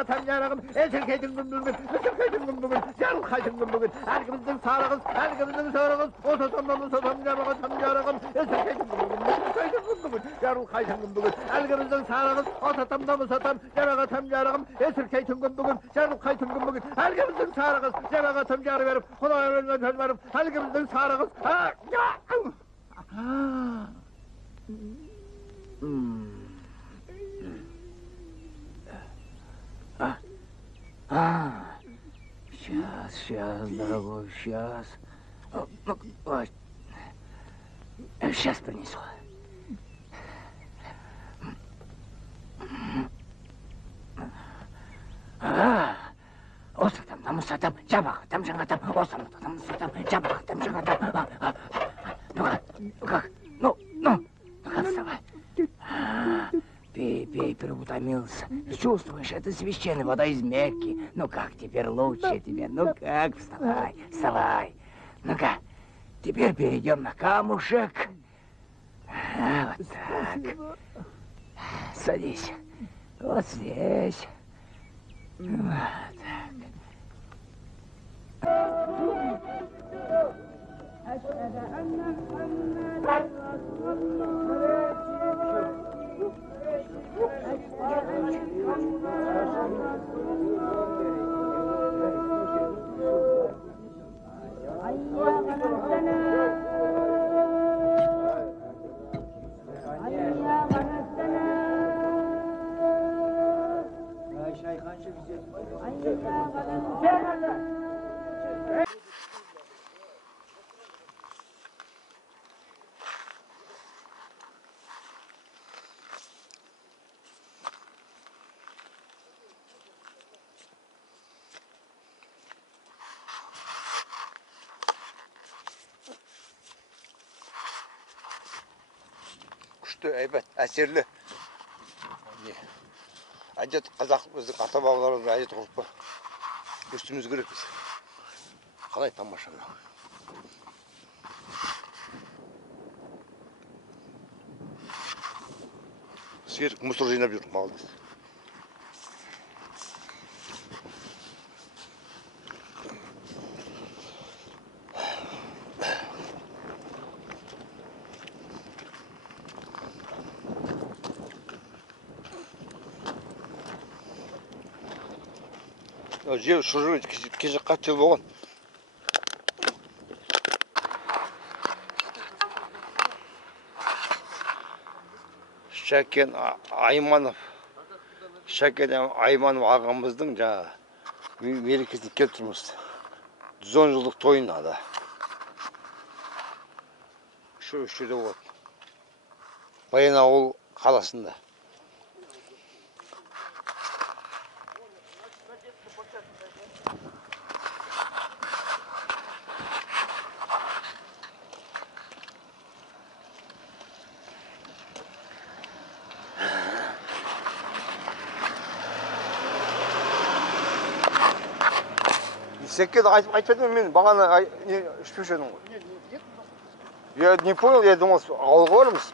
Yarağa tam yarağım, esirkeydin gün bugün, esirkeydin gün bugün, yarılkaydın gün bugün. Erkimizin sağrağız, erkimizin sağrağız, o satamdan o satam yarağa tam yarağım, esirkeydin gün bugün, esirkeydin gün bugün, yarılkaydın gün bugün. Erkimizin sağrağız, o satamdan o satam yarağa tam yarağım, esirkeydin gün bugün, yarılkaydın gün bugün. Erkimizin sağrağız, yarağa tam yarı verip, Kudaya ölmeden verip, erkimizin sağrağız, ha, ya! Сейчас, дорогой, сейчас. Сейчас принесу. Осатам, намусатам, жабахатам, жаңатам, осаматам, намусатам, жабахатам, жаңатам. Ну как? Ну как вставай? Пей, переутомился. Чувствуешь, это священная вода из Мекки. Ну как теперь лучше тебе? Ну как? Вставай. Ну-ка, теперь перейдем на камушек. Вот так. Садись. Вот здесь. Вот так. أشهد أن محمدا رسول الله Күшті, әйбәт, әсерлі. Әдет қазақ біздің ата бабаларымыз әдет ғұрпы өстіміз керек біз. Қалай тамаша. Серік мұсыр жинап жүр, молодец. Жер шырыр кеше қатты болған. Шәкен Айманов ағамыздың жаңағы мерекесіне келіп тұрмыз. 110 жылдық тойына да. Үш жерде болады. Баянауыл қаласында. Секкеді айтпадым мен бағана ішпеуші едім ғой. Я не понял, я думал, ауылға барамыз.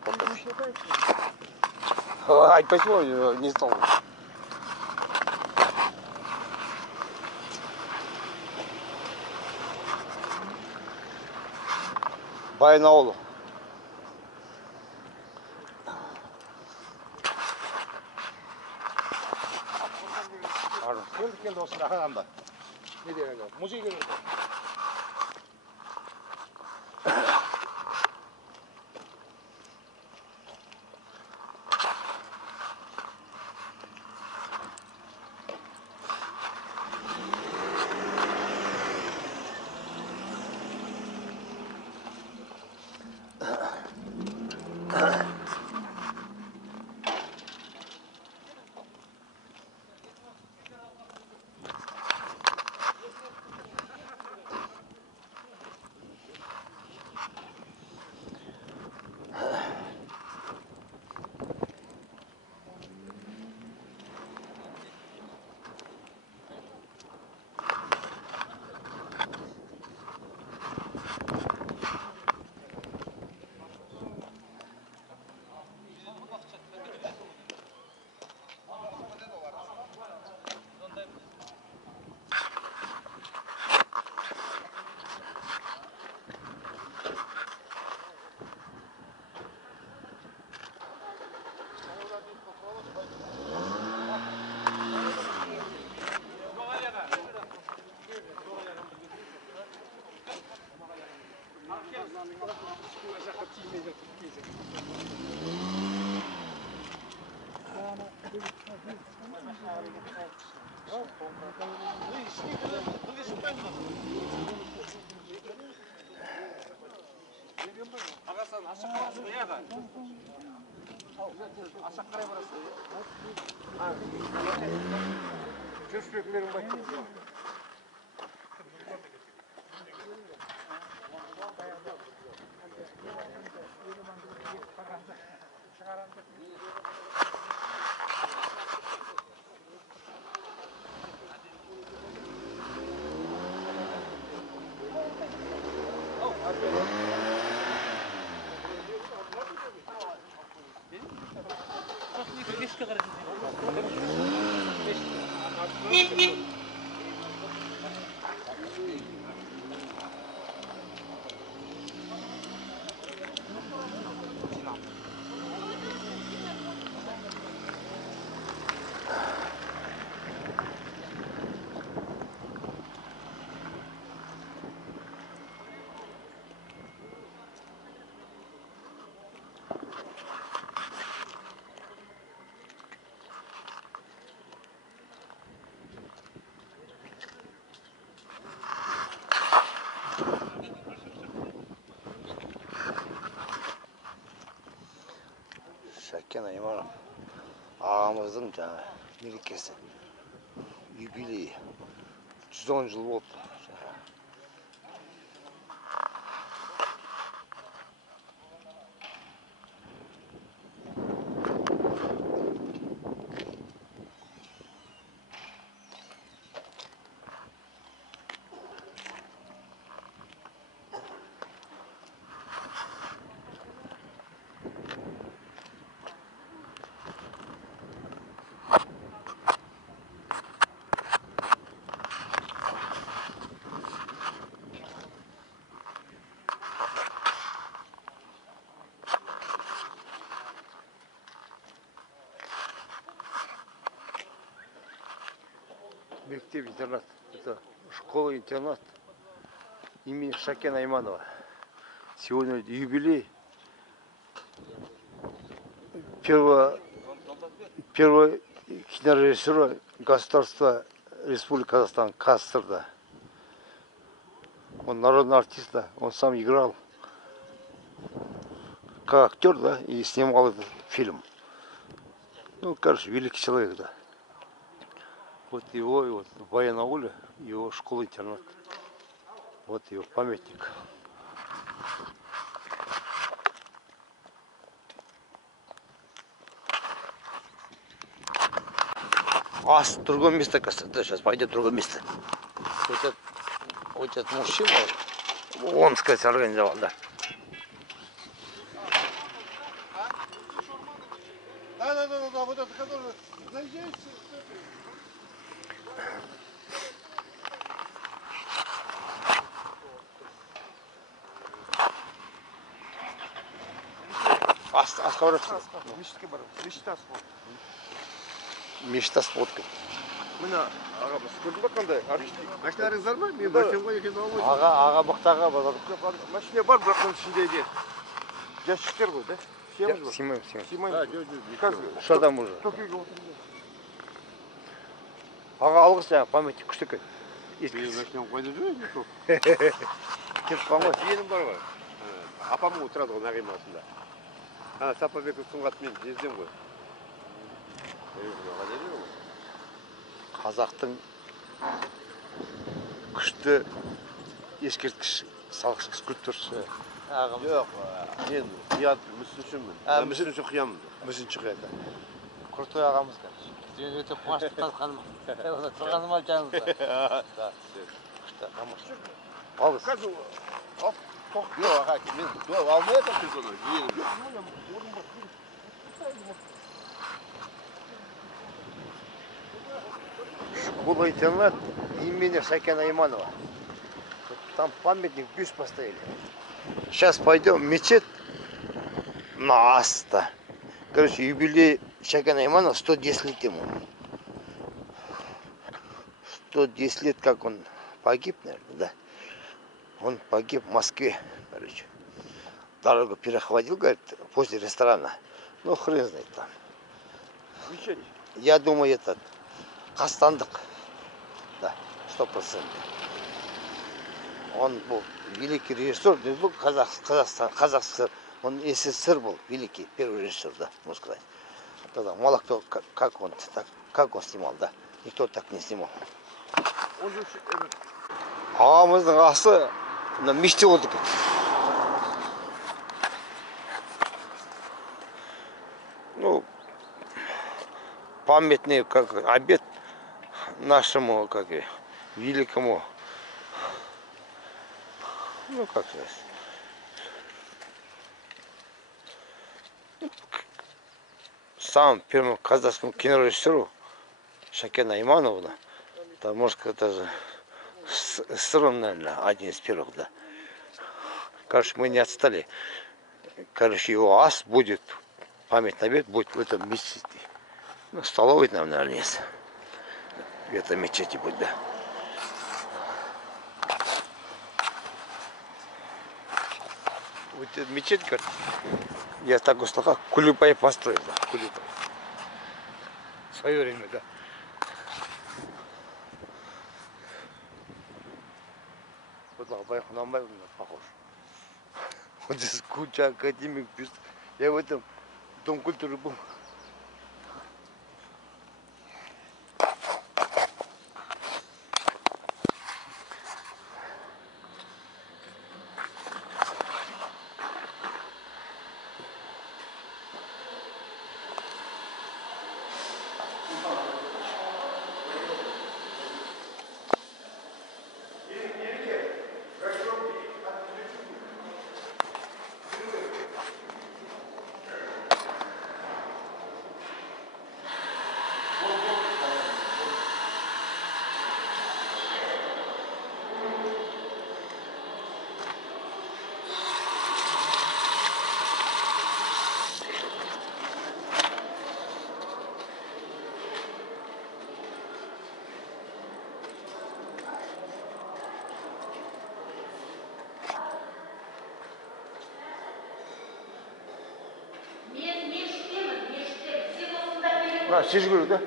Айтпайсың ғой, не стал. Баянауыл. Келді осында ағамда. Ne diyor öyle? Müziği görüyor. Şakken Aymanov ağamыздың жаңа мерекесі юбилейі 110 жыл болды. Мектеп-интернат. Это школа-интернат имени Шакена Айманова. Сегодня юбилей первого кинорежиссера государства Республики Казахстан Кастырда. Он народный артист, да, он сам играл как актер, да, и снимал этот фильм. Ну, короче, великий человек, да. Вот его, и вот в Баянауле, его школа-интернат. Вот его памятник. А, другое место, кажется. Да, сейчас пойдет в другое место. Вот этот мужчина, он, сказать, организовал, да. Да, вот это, который заезжает. Асқабыров. Мешітке барамыз. Мешітте асфальт. Мешіт асфальт. Міне ағамыз көрдің бе қандай архитектор? Машиналарыңыз бар ма? Мен машинам ғой екен алып отырмын. Аға мықтаға базар. Машина бар, бірақ оның ішінде де ящиктер ғой, да? Сиеміз ба? Симаем. Қазір Үш адам уже. токиге отырмын. Аға алғыс жаңа памятник күшті екен. Менің машинам қойды жүрмейді сол. Кетіп қалған ғой. Жиенім бар ғой. Апам отырады ғой Нағимасында. Ана Сапарбеков Сұңғат мен жездем ғой. Қазақтың күшті ескерткіш салғыш скульпторшы. Жоқ, мен қият мүсіншімін. Мүсінші қиямын. Мүсінші қияды. Крутой ағамыз, короче. Мен өте қуанышты танысқаныма. Тұрғаныма жаныңызда. Күшті ағамыз. Алғыс. Жоқ, аға, мен алмай атам тез оны. Школа-интернат имени Шакена Айманова. Там памятник, бюст поставили. Сейчас пойдем в мечеть на Аста. Короче, юбилей Шакена Айманова 110 лет ему. 110 лет, как он погиб, наверное, да. Он погиб в Москве, короче. Дорогу перехватил, говорит, после ресторана. Ну, хрен знает там. Мечеть. Я думаю, этот қастандық. Да, 100%. Он был великий режиссер, не был Казахстан, он СССР был великий, первый режиссер, да, можно сказать. Тогда мало кто, как он снимал, да, никто так не снимал. Ағамыздың асы мына мешітте болды екен. Ну, памятный как обед нашему, как и великому, ну как сказать, самому первому казахскому кинорежиссеру Шакен Айманову, там, может, это СССР, наверное, один из первых, да. Короче, мы не отстали. Короче, его ас будет, памятный обед будет в этом мечети. Ну, столовой там, наверное, есть. В этом мечети будет, да. Вот эта мечеть, говорит, я так услыхал, Кулюбай построил, да, Кулюбай. В свое время, да. Вот Абай Хунанбаев похож. Вот здесь куча академик пишет. Я в этом Дом культуры был. 나 시식을 돼?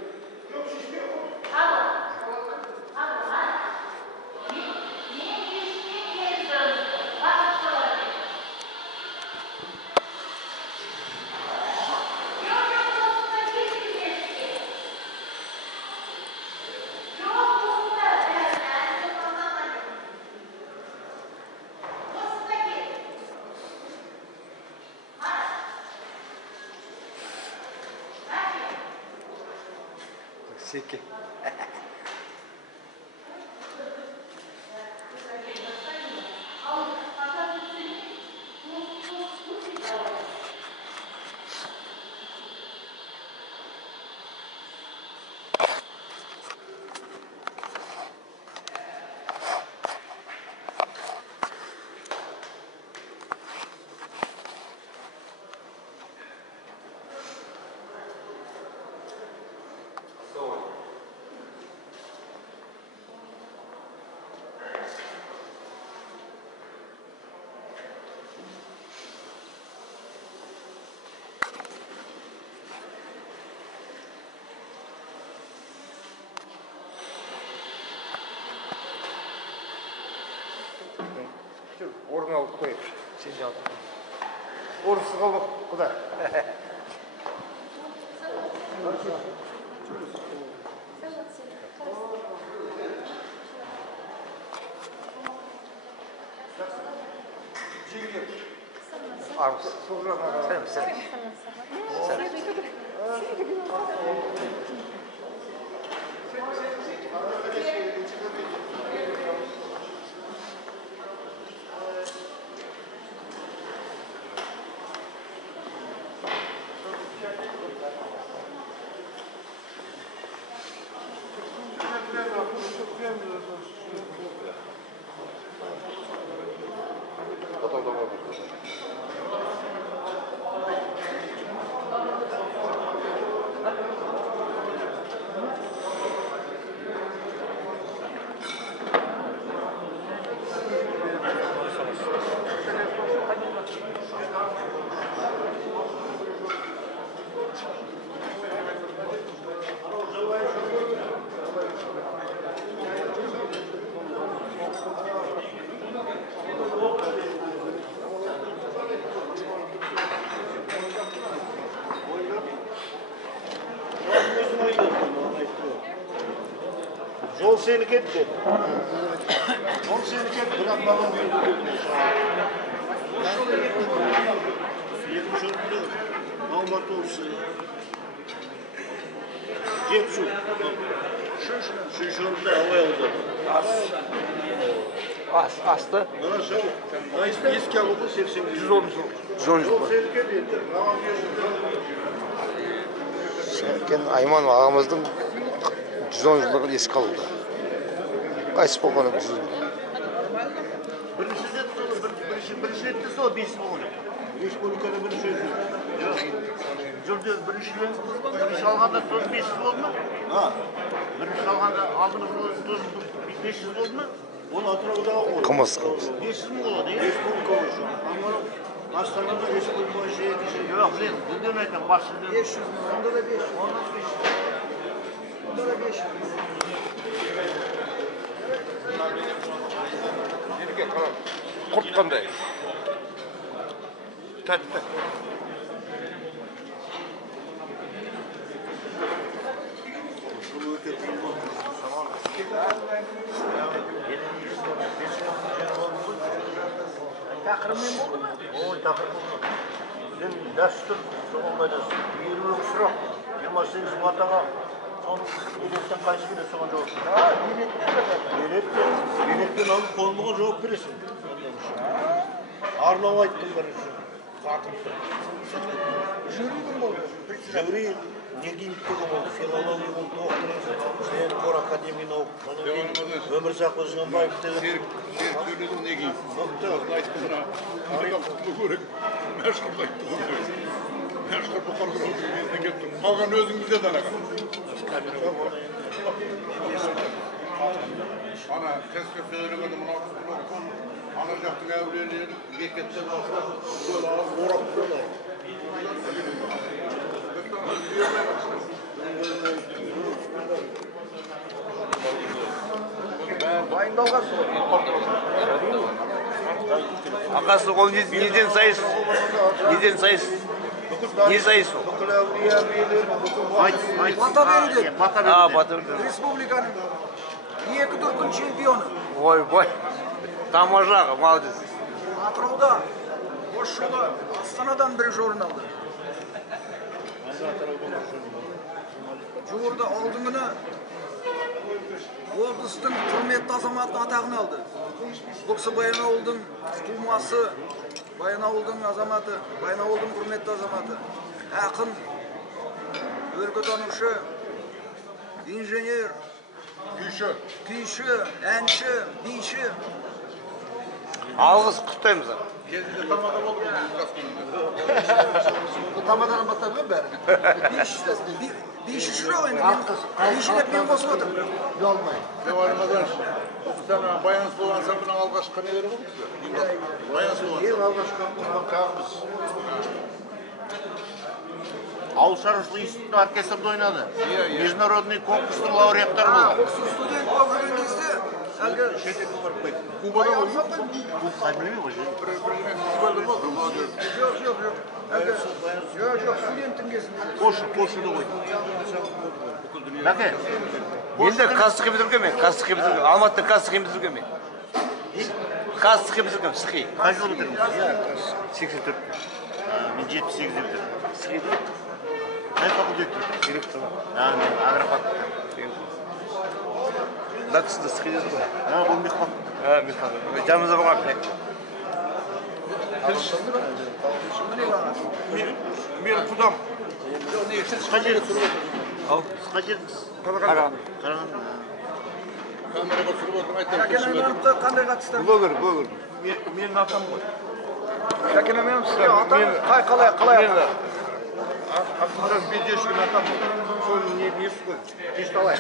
Секи. Орын алып қойып, сен жалпы. Орынсыз қалып, құда. Потом домой будешь. Жол сенікі еді. Жол сенікі еді, бірақ маған берді. Екінші орында Алматы облысы. Жетісу. Үшінші орында Абай ауданы. Aslı. Мына шау. Еске алуға 80 110 jıl. Жол сенікі еді. Маған берді. Serken Aymanov ağamыздың 110 жылдығын еске алуда. Қайтыс болғаны 100 жыл. Бірінші ретте сол 5 болды. Республикада бірінші ретте. Жүрді бірінші алғанда 500 болды ма? Бірінші алғанда алдыңғы 500 болды ма? Ол Атыраудағы ғой. Қымыз. 500 мың болады, республика бойынша. Астанада республика бойынша екінші. Жоқ, мен дүнден айтам, басында 500 мың, онда да 500. Онда да 500. Kurt qanday? Tәтті. Тақырымен болды ма? Ой, тақырып болды. Мен дәстүр, соған байланысты. Еруек сұрақ. 28 батаға соның билеттен қайсы келеді, соған жауап береді. Билеттен алып қолымға жауап бересің. Арнау айттым бірінші. Жюридің болды. Жюри не киімдегі болды. Филология болды, доктор, член қор академия наук. Өмірзақ Өзгенбаев деді. Серік сөйледі не кейін? Айтты мына Америка құтылу керек. Мәшһүр айтты ғой. Мәшһүр бұқар күресінен кеттім. Қалған өзіңізде данаға. Ана кәсіпке сөйлегенде мынау ана жақтың әулиелері бекеттен бастап жол алып орап қойды. Дайындалған сол. Ағасы ол неден сайыс? Неден сайыс? Не сайыс ол? Бүкіл әулиелер, Бата берді. Батыр. Республиканың 2 дүркін чемпионы. Ой, тамажағы, молодец. Атырауда осы жолы Астанадан бірінші орын алды. Жуырда алдыңғыны облыстың құрметті азаматы атағын алды. Бұл кісі Баянауылдың тумасы, Баянауылдың азаматы, Баянауылдың құрметті азаматы, ақын, өлкетанушы, инженер, күйші, әнші, биші. Алғыс құттаймыз. Кезінде тамада болды ма? Тамадан бастап ма бәрі? Биші шырақ енді, бишілеп мен қосып отыр. Devamlıdan sana bayan Sılı ansambının alğaçqı neleri oldu? Bayan Sılı Ең алғашқы тағымыз. Ауыл шаруашылығы институтының оркестрінде ойнады. Международный конкурстың лауреаттары болды. Студент болып жүрген кезде, әлгі Шетелге барып қойды. Kuba'da oldu. Бұл қай білмеймін ғой. Президент фестивальde oldu. жоқ. Әлгі жоқ, студенттің кезінде. Польшада қойды. Бәке, Енді қастықы бітірген мен, Алматыда қастықы бітірген мен. Қастықы бітірген, сықи. қай жылы бітірдіңіз? 84. Мен 78'de bitirdim. Қай факультет бітірдіңіз? Директор. Мен агрофакультет. Да кісіді сықи деді ғой. Бұл мехмат. Жанымызда болған. Мен құдам. Қысқа жердіңіз? Қысқа жердіңіз? Қарағанды. Қарағанды. Kameraga sürüp oturup aytам. Шәкен Әменовты қандай қатыстар? Блогер. Менің атам ғой. Шәкен Әменов сізді. Қалай? Абдуллах Бедешевин атам. Сол несі ғой. Есталай.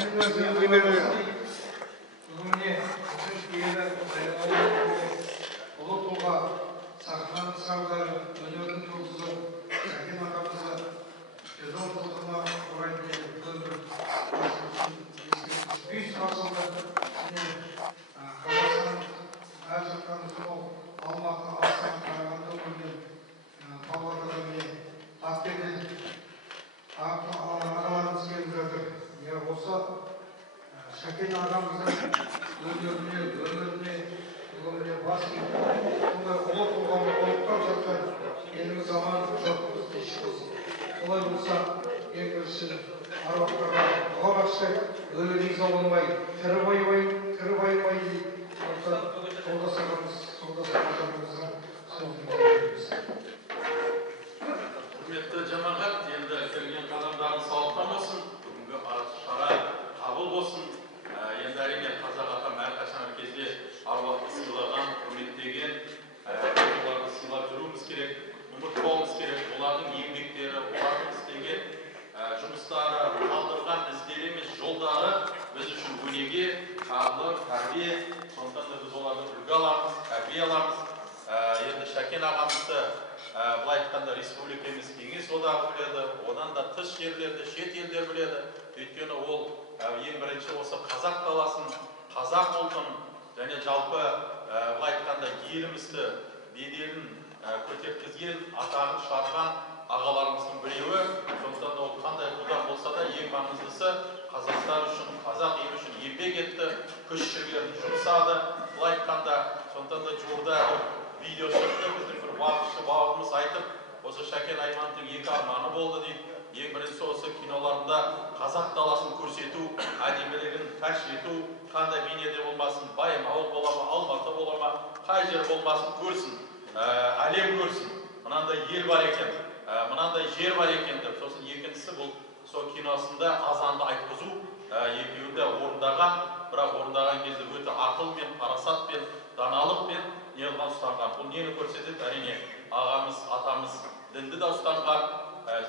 Немерелері. ұлы тұлға сахнаның сардары өнердің жұлдызы Шәкен ағамызға жүз 10 жылдығына орай бюст ашылды. Қазақстан әр жақтан сонау Алматы, Астана, Қарағанды өңірінен Павлодардан Ақтөбеден ағаларымыз келіп жатыр. Осы Сәкен ағамыздың өміріне бас иіп, сондай ұлы тұлғаны ұлықтап жатқан еліміз аман жұртымыз тыныш болсын. Солай болса, ең бірінші аруақтарға дұға бассақ, өлі риза болмай, тірі байымай дейді. Жолдас ағамызға сөзімізді береміз. Құрметті жамағат, енді келген қадамдарыңыз сауаптан болсын, бүгінгі шара қабыл болсын. Енді әрине қазақ атам әрқашан кезде аруақты сыйлаған, құрметтеген, оларды сыйлап жүруіміз керек, ұмытпауымыз керек. Олардың еңбектері, олардың істеген жұмыстары, қалдырған іздері емес жолдары біз үшін өнеге, қадір, тәрбие. Сондықтан да біз оларды үлгі аламыз, тәрбие аламыз. Енді Шәкен ағамызды былай айтқанда республикамыз кеңес одағы біледі, одан да тыс жерлерді, шет елдер біледі. Өйткені ол ең бірінші осы қазақ даласын, қазақ ұлтын және жалпы былай айтқанда елімізді беделін көтерткізген, атағын шығарған ағаларымыздың біреуі. Сондықтан да ол қандай рудан болса да ең маңыздысы Қазақстан үшін, қазақ елі үшін еңбек етті, күш-жігерін жұмсады. Былай айтқанда, сондықтан да жуырда видео шықты, біздің бір уақытшы бауырымыз айтып, осы Шәкен Аймановтың екі арманы болды дейді. Ең бірінші осы киноларында қазақ даласын көрсету, әдемілігін паш ету, қандай бейнеде болмасын, Баянауыл бола ма, Алматы бола ма, қай жер болмасын көрсін, әлем көрсін. Мынандай ел бар екен, мынандай жер бар екен деп. Сосын екіншісі бұл сол киносында азанды айтқызу, екеуі де орындаған, бірақ орындаған кезде өте ақылмен, парасатпен, даналықпен неғылған ұстанған. Бұл нені көрсетеді? Әрине ағамыз, атамыз дінді да ұстанған,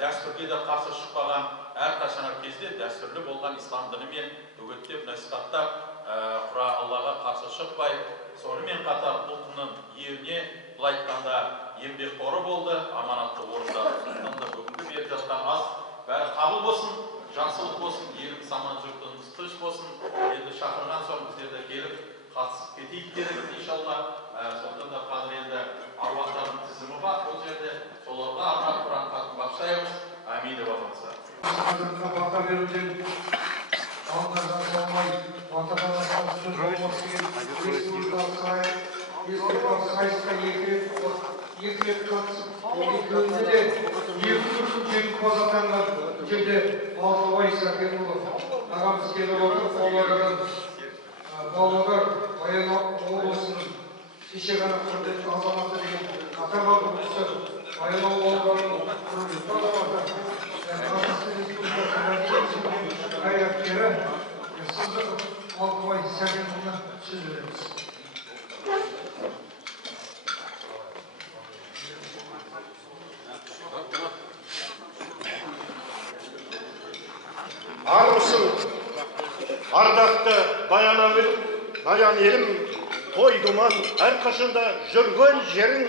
дәстүрге де қарсы шықпаған, әрқашан кезде дәстүрлі болған ислам дінімен үгіттеп, насихаттап, Аллаға қарсы шықпай, сонымен қатар ұлтының еліне былай айтқанда еңбекқоры болды, аманатты орындады. Сондықтан да бүгінгі беріп жатқан ас бәрі қабыл болсын, жақсылық болсын, еліміз аман, жұртымыз тыныш болсын. Енді шақырған соң біздер де келіп қатысып кетейік дедік иншалла. Сондықтан да қазір енді аруақтардың тізімі бар бұл жерде. Соларға арнап Құран хатын бағыштаймыз. Әмин деп атамызға. Қазаққа бата беруден алға жасалмай, бата-бата сөз болмас деген республикалық сайысқа екі рет қатысып, екеуінде де екі дүркін жеңімпаз атанған жерде Алтыбай Сәкенұлы ағамыз келіп отыр. Павлодар Баянауыл облысының кеше ғана құрметті азаматы деген атақ алды. Осы Баянауыл ауданының құрметті азаматы Қазақстан Республикасының қайраткері Сыздықов Алтыбай Сәкенұлына сөз береміз. Армысың, ардақты баян елім, той думан, әрқашанда жүрген жерің,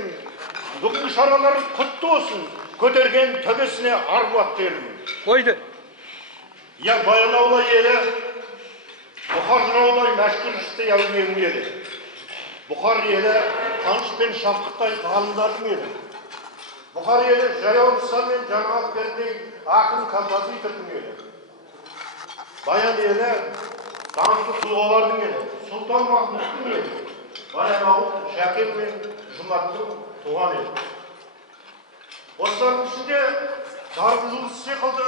бүгін шараларың құтты олсын, көтерген төбесіне аруақты елім. Қойды. Я Баянауыл елі, Бұхар жыраудай мәшһүр істей әулиенің елі. Бұхар елі қаныш пен шаттықтай ғалымдардың елі. Бұхар елі жаяу Мұса мен Жаңалық Бердей ақын композитордың елі. Баян елі даңқты тұлғалардың елі, Сұлтан Махмұттың елі. Баянауыл Шәкен мен Жұматтың туған елі. Осылардың ішінде Жарғы Жұлдыз секілді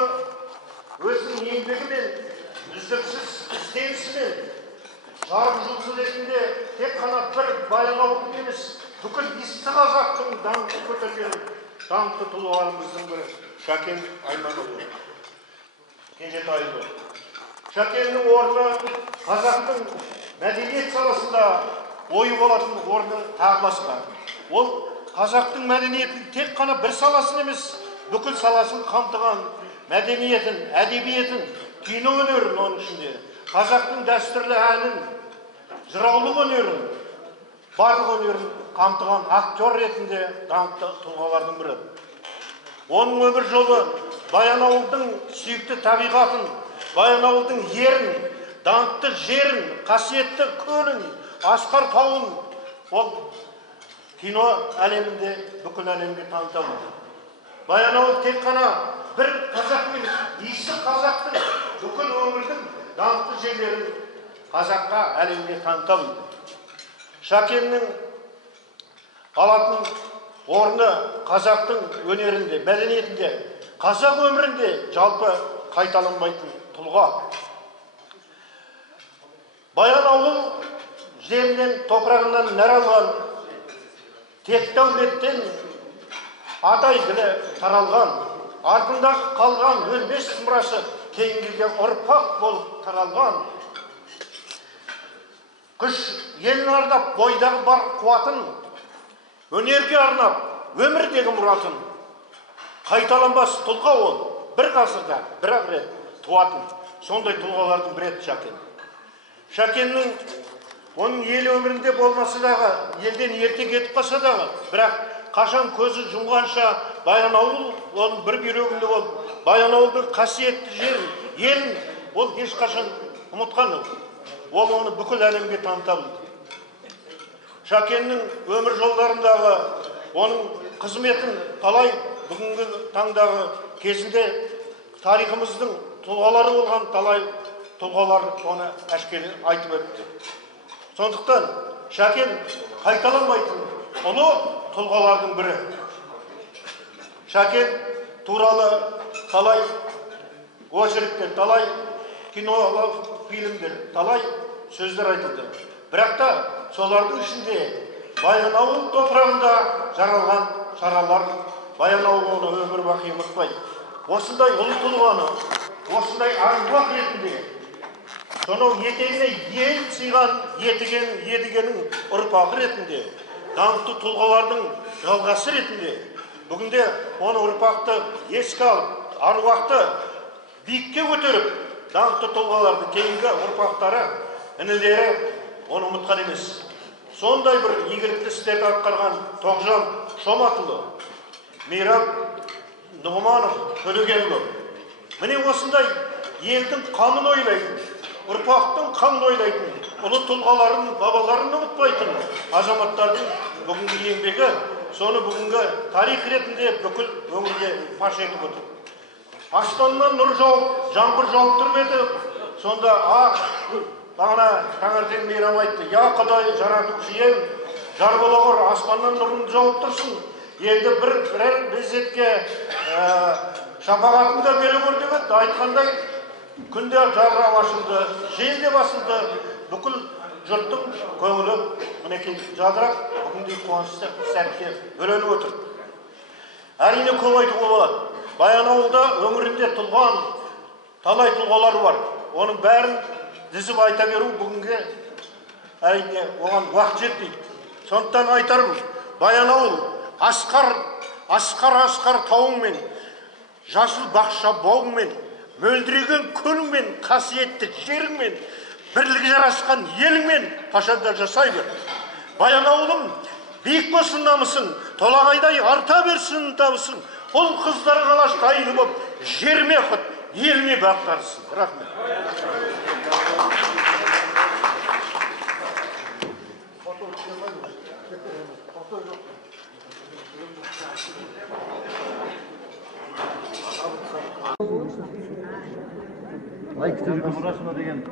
өзінің еңбегімен, үздіксіз ізденісімен Жарғы Жұлдыз ретінде тек қана бір Баянауылдың емес, бүкіл есті қазақтың даңқты көтерген даңқты тұлғаларымыздың бірі Шәкен Айманұлы, Кенжетайұлы. Шәкеннің орны қазақтың мәдениет саласында ойы болатын орны тағы басқа. Ол қазақтың мәдениетін тек қана бір саласын емес, бүкіл саласын қамтыған мәдениетін, әдебиетін, кино өнерін оның ішінде, қазақтың дәстүрлі әнін, жыраулық өнерін, барлық өнерін қамтыған актер ретінде даңқты тұлғалардың бірі. Оның өмір жолы Баянауылдың сүйікті табиғатын, Баянауылдың ерін, даңқты жерін, қасиетті көлін, асқар тауын ол кино әлемінде бүкіл әлемге танытады. Баянауыл тек қана бір қазақ емес, исі қазақтың бүкіл өңірдің даңқты жерлерін қазаққа әлемге таныта білді. Шәкеннің алатын орны қазақтың өнерінде, мәдениетінде, қазақ өмірінде жалпы қайталанбайтын тұлға. Баянауыл жерінен, топырағынан нәр алған, тек дәулеттен адай білі таралған, артындағы қалған өлмес мұрасы кейінгіге ұрпақ болып таралған. Күш елін арнап, бойдағы бар қуатын, өнерге арнап, өмірдегі мұратын. Қайталанбас тұлға ол, бір ғасырда, бір-ақ рет туатын. Сондай тұлғалардың бір рет Шәкен. Шәкеннің оның ел өмірінде болмасы дағы, елден ерте кетіп қалса дағы, бірақ қашан көзі жұмғанша Баянауыл оның бір бүйрегінде болып, Баянауылдың қасиетті жерін, елін ол ешқашан ұмытқан ол. Ол оны бүкіл әлемге таныта білді. Шәкеннің өмір жолдарындағы оның қызметін талай бүгінгі таңдағы кезінде тарихымыздың тұлғалары болған талай тұлғалар оны әшкере айтып өтті. Сондықтан Шәкен қайталанбайтын ұлы тұлғалардың бірі. Шәкен туралы талай очерктер, талай кинолар, фильмдер, талай сөздер айтылды. Бірақ та солардың ішінде Баянауыл топырағында жаралған шаралар Баянауыл оны өмір бақи ұмытпайды. Осындай ұлы тұлғаны, осындай аруақ ретінде, сонау етегіне ел сыйған едігенің ұрпағы ретінде, даңқты тұлғалардың жалғасы ретінде, бүгінде оны ұрпақты еске алып, аруақты биікке көтеріп, даңқты тұлғаларды кейінгі ұрпақтары, інілері оны ұмытқан емес. Сондай бір игілікті істерді атқарған Тоғжан Шоматұлы, Мейрам Нұғманов, Төлегенұлы. Міне осындай елдің қамын ойлайтын, ұрпақтың қамын ойлайтын, ұлы тұлғаларын, бабаларын ұмытпайтын азаматтардың бүгінгі еңбегі, соны бүгінгі тарих ретінде бүкіл өңірге паш етіп отыр. Аспаннан нұр жауып, жаңбыр жауып тұр еді, сонда бағана таңертең Мейрам айтты: "Я Құдай, жаратушы ием, жар бола ғор, аспаннан нұрын жауып тұрсың, енді бір мезетке шапағатын да бере ғор" деп еді. Айтқандай күнде жарқырап ашылды, жел де басылды, бүкіл жұрттың көңілі мінекей жадырап, бүгіндей қуанышты сәтке бөленіп отыр. Әрине көп айтуға болады. Баянауылда өңірінде тұлған талай тұлғалар бар. Оның бәрін дізіп айта беру бүгінге әрине оған уақыт жетпейді. Сондықтан айтарым, Баянауыл асқар тауыңмен, жасыл бақша бауыңмен, мөлдіреген көліңмен, қасиетті жеріңмен, бірлігі жарасқан еліңмен қашанда жасай бер. Баянауылым, биік болсын намысың, толағайдай арта берсін табысың, ұл қыздар қалаш қайны боп, жерме құт, елме бақтарсың. Рахмет. Лайк деген.